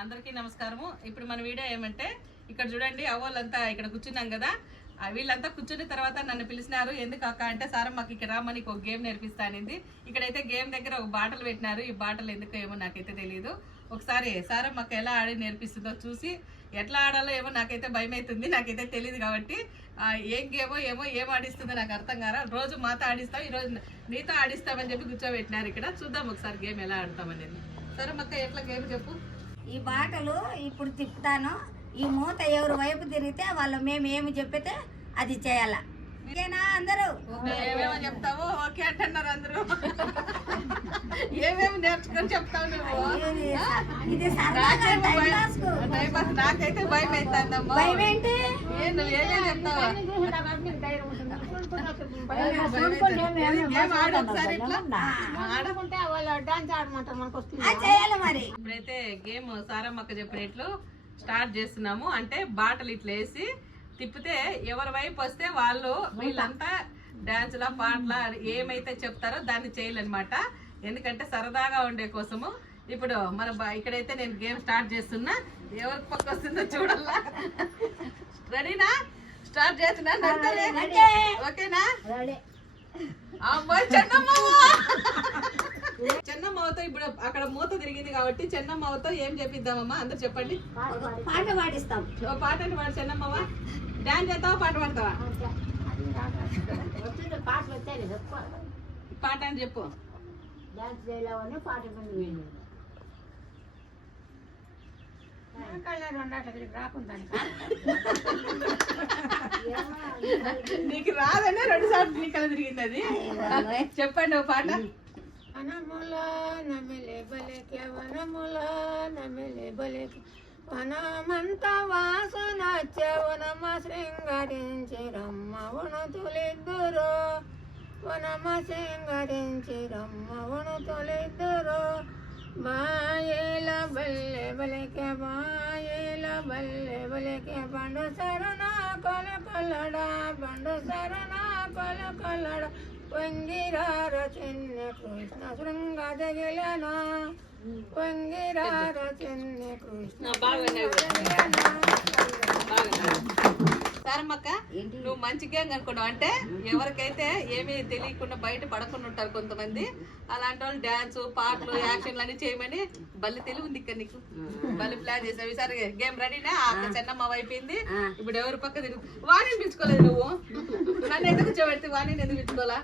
అందరికీ నమస్కారము. ఇప్పుడు మన వీడియో ఏమంటే ఇక్కడ చూడండి అవ్వాళ్ళంతా ఇక్కడ కూర్చున్నాం కదా. వీళ్ళంతా కూర్చున్న తర్వాత నన్ను పిలిచినారు ఎందుకు అక్క? అంటే సార్ మాకు ఇక్కడ రామని ఒక గేమ్ నేర్పిస్తానింది ఇక్కడైతే గేమ్ దగ్గర ఒక బాటలు పెట్టినారు. ఈ బాటలు ఎందుకు ఏమో నాకైతే తెలియదు ఒకసారి సార్ మాకు ఎలా ఆడి నేర్పిస్తుందో చూసి ఎట్లా ఆడాలో ఏమో నాకైతే భయం అవుతుంది నాకైతే తెలియదు కాబట్టి ఏం గేమో ఏమో ఏం ఆడిస్తుందో నాకు అర్థం కారా? రోజు మాతో ఆడిస్తాం ఈరోజు నీతో ఆడిస్తామని చెప్పి కూర్చోబెట్టినారు ఇక్కడ. చూద్దాం ఒకసారి గేమ్ ఎలా ఆడతామనేది సరే మక్క ఎట్లా గేమ్ చెప్పు. ఈ బాటలు ఇప్పుడు తిప్పుతాను. ఈ మూత ఎవరు వైపు తిరిగితే వాళ్ళు మేము ఏమి చెప్పితే అది చేయాలా? అందరూ? ఏమేమో చెప్తావు? ఓకే అంటున్నారు అందరూ. ఏమేమి నేర్చుకొని చెప్తావు నువ్వు? నాకైతే భయం అవుతుందమ్మా నువ్వు ఏమేమి చెప్తావా? ఇప్పుడైతే గేమ్ సారమ్మక్క చెప్పినట్లు స్టార్ట్ చేస్తున్నాము. అంటే బాటలు ఇట్లా వేసి తిప్పితే ఎవరి వైపు వస్తే వాళ్ళు వీళ్ళంతా డాన్సులా పాటలా ఏమైతే చెప్తారో దాన్ని చేయాలన్నమాట ఎందుకంటే సరదాగా ఉండే కోసము. ఇప్పుడు మన ఇక్కడైతే నేను గేమ్ స్టార్ట్ చేస్తున్నా. ఎవరి పక్క వస్తుందో చూడాలా రెడీనా? స్టార్ట్ చేస్తున్నా? ఓకేనా? అమ్మాయి చెన్నమ్మతో ఇప్పుడు అక్కడ మూత తిరిగింది కాబట్టి చెన్నమ్మతో ఏం చెప్పిద్దామమ్మా? అందరు చెప్పండి. పాట పాడిస్తాం. ఓ పాట అంటే పాడు చెన్నమ్మవ్వ డాన్స్ చేస్తావా పాట పాడతావా? పాట అని చెప్పు. నీకు రాదనే రెండు సార్లు నీ కళ తిరిగింది అది. చెప్పండి ఓ పాట. వనముల నమిలే బలికే వనముల నమిలే బలికే వనమంత వాసనచ్చే వనమ శృంగరించి రమ్మ వణుతులిద్దరు. వనమ శృంగరించి రమ్మ వణుతులిద్దరు. బాయేల బల్లె బలికే బాయేల బల్లె బలికే. బండు సరణ కొల కొలడ బండు సరణ కొల కొలడ పొంగిరార చిన్న కృష్ణ శృంగ జగిలన పొంగిరార చిన్న కృష్ణ సారమ్మక్క నువ్వు మంచి గేమ్ అనుకున్నావు. అంటే ఎవరికైతే ఏమీ తెలియకుండా బయట పడకుండా ఉంటారు కొంతమంది అలాంటి వాళ్ళు డాన్స్ పాటలు యాక్షన్లు అన్ని చేయమని బల్లి తెలివి ఉంది ఇక్కడ నీకు. బల్లి ప్లాన్ చేసావు. సరే గేమ్ రెడీనా అక్క చెన్నమ్మ అయిపోయింది. ఇప్పుడు ఎవరి పక్క తిరుగు? వాణిని పిలుచుకోలేదు నువ్వు. నన్ను ఎందుకు కూర్చోబెడితే వాణిని ఎందుకు పిలుచుకోవాలా?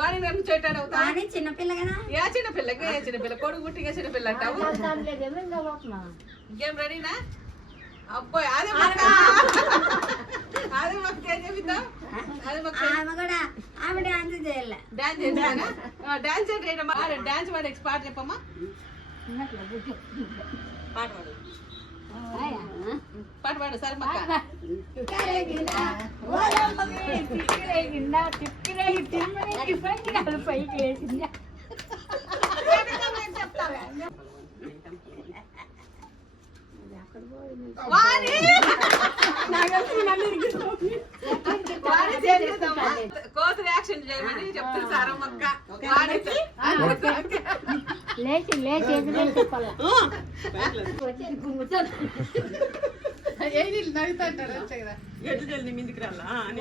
వాణి నన్ను చెట్టాడు అవుతా కానీ చిన్నపిల్ల కదా. ఏ చిన్న పిల్లకి ఏ చిన్న పిల్ల కొడుకు పుట్టిగా చిన్న పిల్ల అంటావు. గేమ్ రెడీనా అబ్బాయి అదే మక్క ఏం చెప్తాం అదే మక్క ఆమె కూడా ఆమె డాన్స్ చేయాల డాన్స్ చేసానా డాన్స్ చేయడమ్మా డాన్స్ వాడి పాట చెప్పమ్మా పాట పాడు పాట పాడు సరే మక్క వాణి వాణి చేసేద్దామా కోతి రియాక్షన్ చేయమని చెప్తుంది సార్ మక్క వాణి లేచి లేచి ఎదురు చెప్పాలి ఏది నవ్వుతా అంటారు అంతే కదా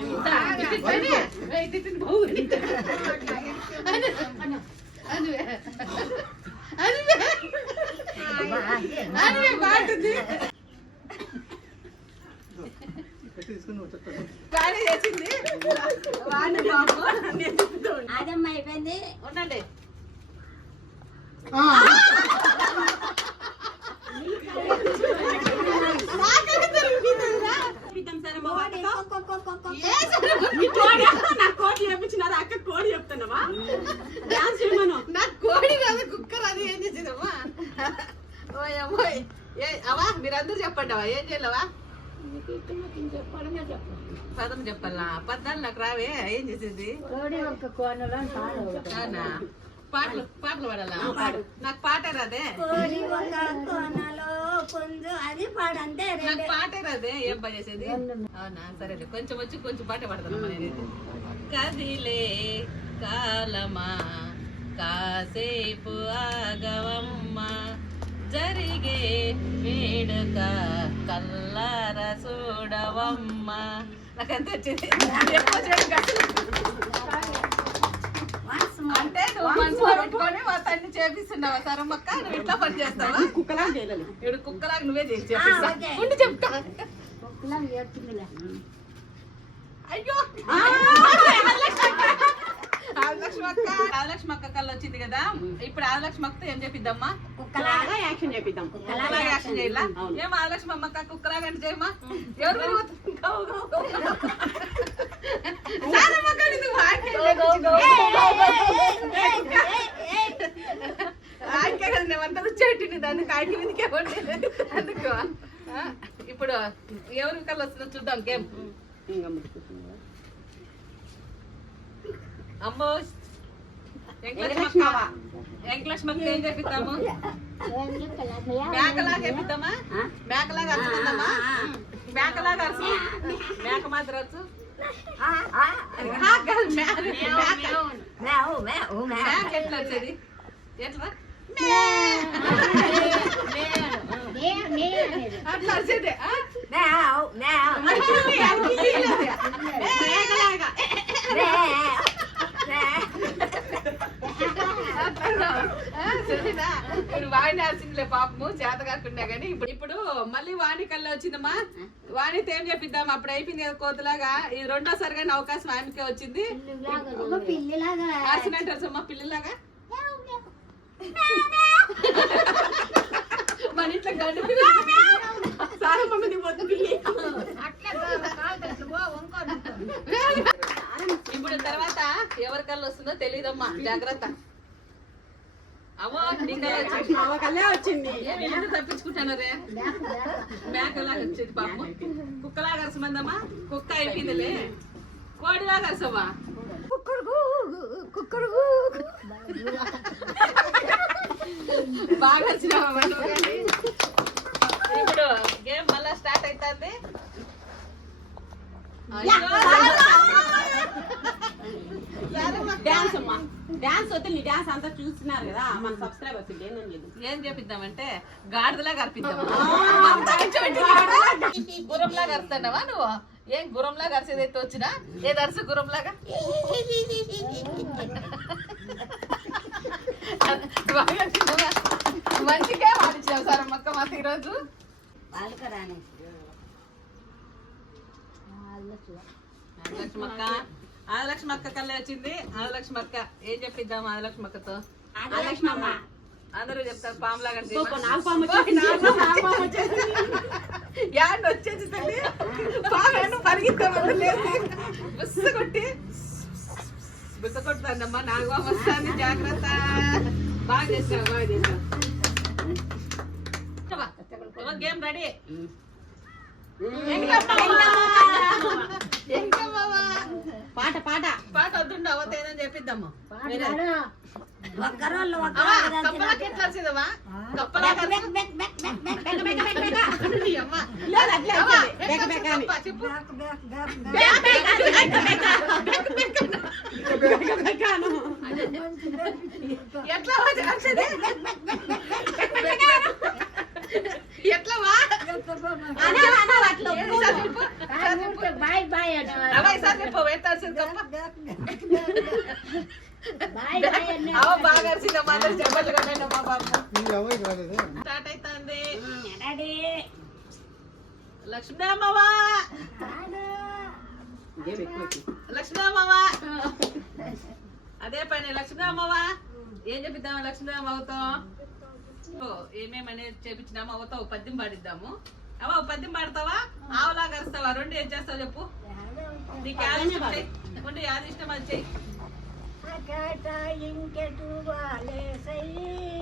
బాగుంటుంది బాగానే చేసింది వాణి బాబు నేను చెప్తూ ఉన్నా. అదమ్మ అయిపోయింది ఉండండి కోడి నా కోడి చెప్పించినారు అక్క కోడి చెప్తున్నావా డాన్స్ చేయమను నాకు కోడి కాదు కుక్కర్ అది ఏం చేసేదమ్మా? ఓయ్ అమ్మాయి ఏ అవా మీరందరూ చెప్పండి అవా ఏం చేయలేవా చెప్పడమే చెప్పు పదం చెప్పాలా పద్నాలుగు నాకు రావే ఏం చేసేది కోడి ఒక కోనలో పాడు అవునా పాటలు పాటలు పాడాలా నాకు పాట రాదే కోడి ఒక కోనలో పుంజు అది పాడంతే నాకు పాటే రాదే ఏం పని చేసేది అవునా సరే కొంచెం వచ్చి కొంచెం పాట పాడతాను నేనైతే కదిలే కాలమా కాసేపు ఆగవమ్మ వేడుక కల్లార చూడవమ్మ. నాకు ఎంత వచ్చింది. అంటే నువ్వు మనసులో పెట్టుకొని మా తన్ని చేపిస్తున్నావా? సరమ్మక్క నువ్వు ఇట్లా పని చేస్తావా? కుక్కలా చేయలేదు ఇప్పుడు కుక్కలాగా నువ్వే చేసి చేపిస్తా. ఉండి చెప్తా. కుక్కలా అయ్యో! ఆదిలక్ష్మి అక్క ఆదిలక్ష్మి అక్క కళ్ళు వచ్చింది కదా. ఇప్పుడు ఆదిలక్ష్మి అక్కతో ఏం చెప్పిద్దమ్మా? కుక్కలాగా యాక్షన్ చేపిద్దాం కుక్కలాగా యాక్షన్ చేయాలా. ఏం ఆదిలక్ష్మి అమ్మక్క కుక్కలాగా అంటే చేయమా? ఎవరు. ఆయనకే కదా నేమంతా వచ్చేటిని దాన్ని కాయకి మీదకే ఉండేది అందుకు. ఇప్పుడు ఎవరి కళ్ళు వస్తుందో చూద్దాం గేమ్. ఇంకా అమ్మో. వెంకలక్ష్మకి ఏం చెప్పిద్దాము మేకలాగా చెప్పిద్దామా మేకలాగా అరుచుకుందామా? మేకలాగా అరుచు మేక మాత్రం అరుచు. మేక. ఎట్లా వచ్చేది? అట్లా వచ్చేది ఆ, సరేనా? ఇప్పుడు వాడిని అరిచిందిలే పాపము చేత కాకుండా గానీ ఇప్పుడు ఇప్పుడు మళ్ళీ వాణి కల్లా వచ్చిందమ్మా. వాణితో ఏం చెప్పిద్దాం? అప్పుడు అయిపోయింది కదా కోతలాగా. ఇది రెండోసారి కానీ అవకాశం ఆమెకే వచ్చింది. అరుచమ్మా పిల్లలాగా. మన ఇంట్లో గండు పిల్ల సారా మమ్మీ పొద్దు పిల్లి ఇప్పుడు తర్వాత ఎవరి కళ్ళు వస్తుందో తెలియదమ్మా. జాగ్రత్త. అవకల్లే వచ్చింది. తప్పించుకుంటాను రే? మేకలాగా వచ్చింది పాపం? కుక్కలాగా అరసమందమ్మా కుక్క అయిపోయిందిలే. కోడిలాగా అరసమ్మా కుక్కడు బాగా వచ్చినావా ఇప్పుడు గేమ్ మళ్ళా స్టార్ట్ అవుతుంది. డాన్స్ వద్దు నీ డాన్స్ అంతా చూస్తున్నారు కదా మన సబ్స్క్రైబర్స్ ఏందని లేదు. ఏం చేపిద్దామంటే గాడిదలాగా అర్పిద్దాం. గురంలాగా నువ్వు? ఏం గురంలాగా అయితే వచ్చినా? ఏ దర్శ గురంలాగా మంచిగా వాడిచ్చావు సార్ అమ్మక్క మాత ఈరోజు. వాళ్ళకి రాని ఆదిలక్ష్మి అక్క కళ్ళే వచ్చింది. ఆదిలక్ష్మి అక్క ఏం చెప్పిద్దాం ఆదిలక్ష్మి అక్కతో ఆదిలక్ష్మమ్మ. అందరూ చెప్తారు. నాగపాము వచ్చేసింది. యాడ్ వచ్చేసి తల్లి పాము పరిగెత్తామని లేచి బుస్స కొట్టి. బుస్స కొడుతానమ్మా నాగబాబు వస్తాను జాగ్రత్త. బాగా చేసావు బాగా చేసావు. Game ready. పాట పాట పాట వద్దుండ అవతేదని చెప్పిద్దాము ఎట్లా ఎట్లా బాయ్ లక్ష్మీరామవా అదే పని లక్ష్మీరామవా ఏం చెప్పిద్దాం లక్ష్మీరామ అవుతాం? ఏమేమనేది చేపించినామో అవుతావు పద్యం పాడిద్దాము. అవ్వ పద్యం పాడతావా? ఆవులా కరుస్తావా రెండు ఏం చేస్తావు చెప్పు. నీకు యాది ఇష్టం యాది ఇష్టం అది చెయ్యి. ఇంకెటు వాలేసైనాదో.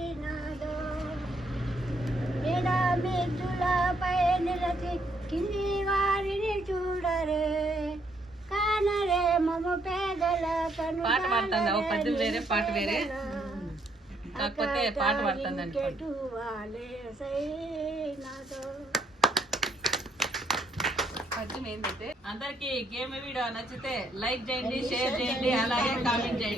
నిలచి కింది వారిని చూడరే. కానరే మమ పేదల కను పాట పాడుతుంది? అవ్వ పద్యం వేరే పాట వేరే. కాకపోతే పాట పాడుతుంది ఇంకెటు వాలేసైనాదో. పద్యం ఏంటంటే अंदर की गेम वीडियो नचते लाइक चेक अला कामेंटी